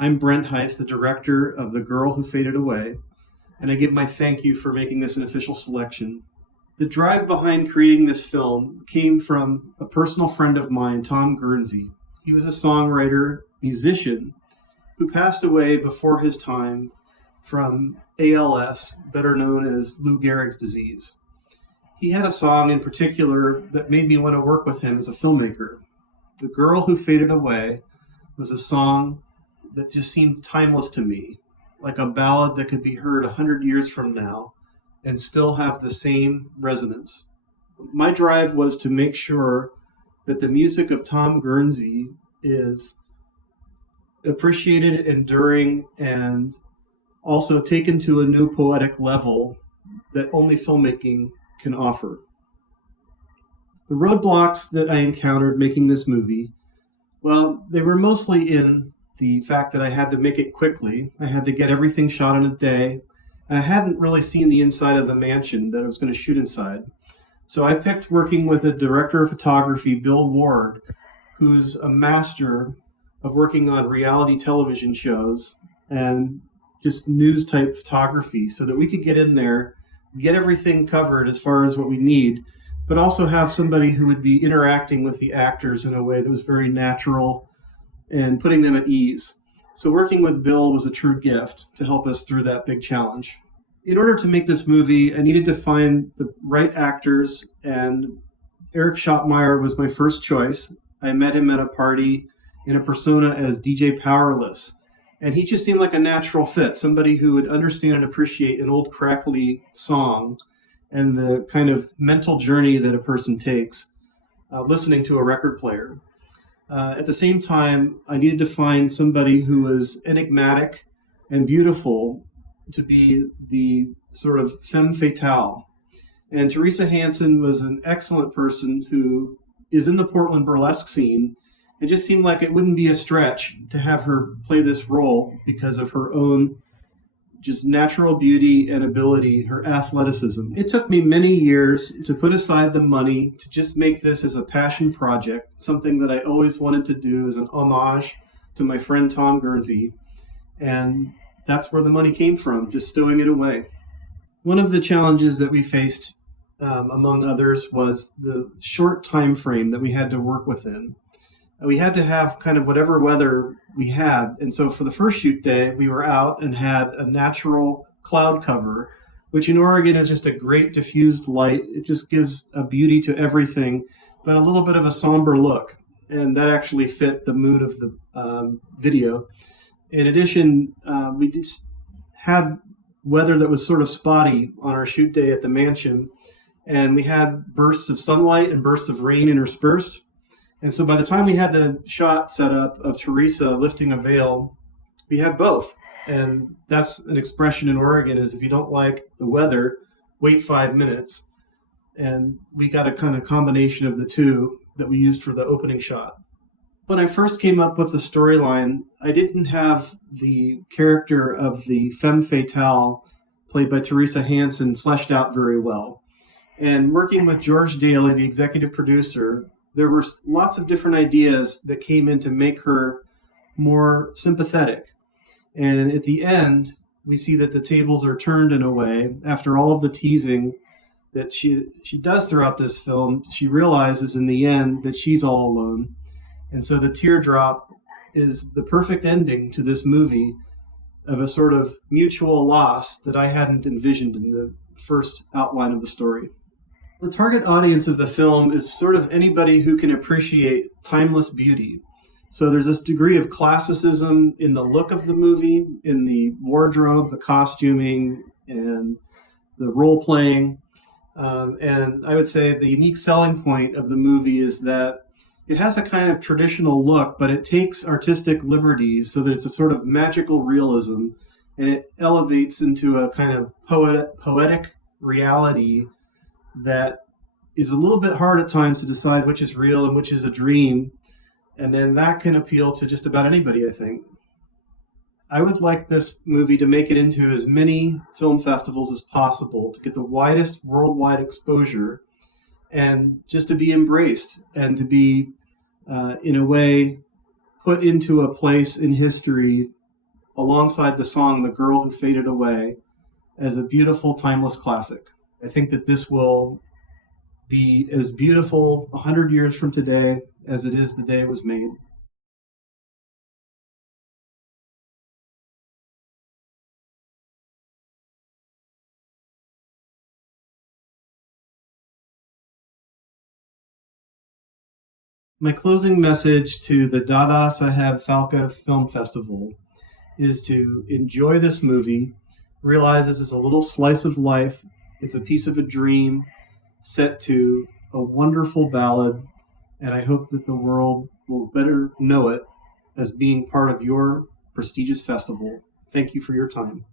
I'm Brent Heise, the director of The Girl Who Faded Away, and I give my thank you for making this an official selection. The drive behind creating this film came from a personal friend of mine, Tom Guernsey. He was a songwriter, musician, who passed away before his time from ALS, better known as Lou Gehrig's disease. He had a song in particular that made me want to work with him as a filmmaker. The Girl Who Faded Away was a song that just seemed timeless to me, like a ballad that could be heard 100 years from now and still have the same resonance. My drive was to make sure that the music of Tom Guernsey is appreciated, enduring, and also taken to a new poetic level that only filmmaking can offer. The roadblocks that I encountered making this movie, well, they were mostly in the fact that I had to make it quickly. I had to get everything shot in a day, and I hadn't really seen the inside of the mansion that I was going to shoot inside. So I picked working with a director of photography, Bill Ward, who's a master of working on reality television shows and just news-type photography so that we could get in there, get everything covered as far as what we need, but also have somebody who would be interacting with the actors in a way that was very natural and putting them at ease. So working with Bill was a true gift to help us through that big challenge. In order to make this movie, I needed to find the right actors, and Eric Schottmeyer was my first choice. I met him at a party in a persona as DJ Powerless, and he just seemed like a natural fit, somebody who would understand and appreciate an old crackly song and the kind of mental journey that a person takes listening to a record player. At the same time, I needed to find somebody who was enigmatic and beautiful to be the sort of femme fatale. And Teresa Hansen was an excellent person who is in the Portland burlesque scene. It just seemed like it wouldn't be a stretch to have her play this role because of her own just natural beauty and ability, her athleticism. It took me many years to put aside the money to just make this as a passion project, something that I always wanted to do as an homage to my friend Tom Guernsey. And that's where the money came from, just stowing it away. One of the challenges that we faced, among others, was the short time frame that we had to work within. We had to have kind of whatever weather we had. And so for the first shoot day, we were out and had a natural cloud cover, which in Oregon is just a great diffused light. It just gives a beauty to everything, but a little bit of a somber look. And that actually fit the mood of the video. In addition, we just had weather that was sort of spotty on our shoot day at the mansion. And we had bursts of sunlight and bursts of rain interspersed. And so by the time we had the shot set up of Teresa lifting a veil, we had both. And that's an expression in Oregon is if you don't like the weather, wait 5 minutes. And we got a kind of combination of the two that we used for the opening shot. When I first came up with the storyline, I didn't have the character of the femme fatale played by Teresa Hansen fleshed out very well. And working with George Daly, the executive producer, there were lots of different ideas that came in to make her more sympathetic. And at the end, we see that the tables are turned in a way. After all of the teasing that she does throughout this film, she realizes in the end that she's all alone. And so the teardrop is the perfect ending to this movie of a sort of mutual loss that I hadn't envisioned in the first outline of the story. The target audience of the film is sort of anybody who can appreciate timeless beauty. So there's this degree of classicism in the look of the movie, in the wardrobe, the costuming, and the role-playing. And I would say the unique selling point of the movie is that it has a kind of traditional look, but it takes artistic liberties so that it's a sort of magical realism, and it elevates into a kind of poetic reality that is a little bit hard at times to decide which is real and which is a dream. And then that can appeal to just about anybody, I think. I would like this movie to make it into as many film festivals as possible to get the widest worldwide exposure and just to be embraced and to be, in a way, put into a place in history alongside the song The Girl Who Faded Away, as a beautiful, timeless classic. I think that this will be as beautiful 100 years from today as it is the day it was made. My closing message to the Dada Saheb Phalke Film Festival is to enjoy this movie, realize this is a little slice of life, it's a piece of a dream set to a wonderful ballad, and I hope that the world will better know it as being part of your prestigious festival. Thank you for your time.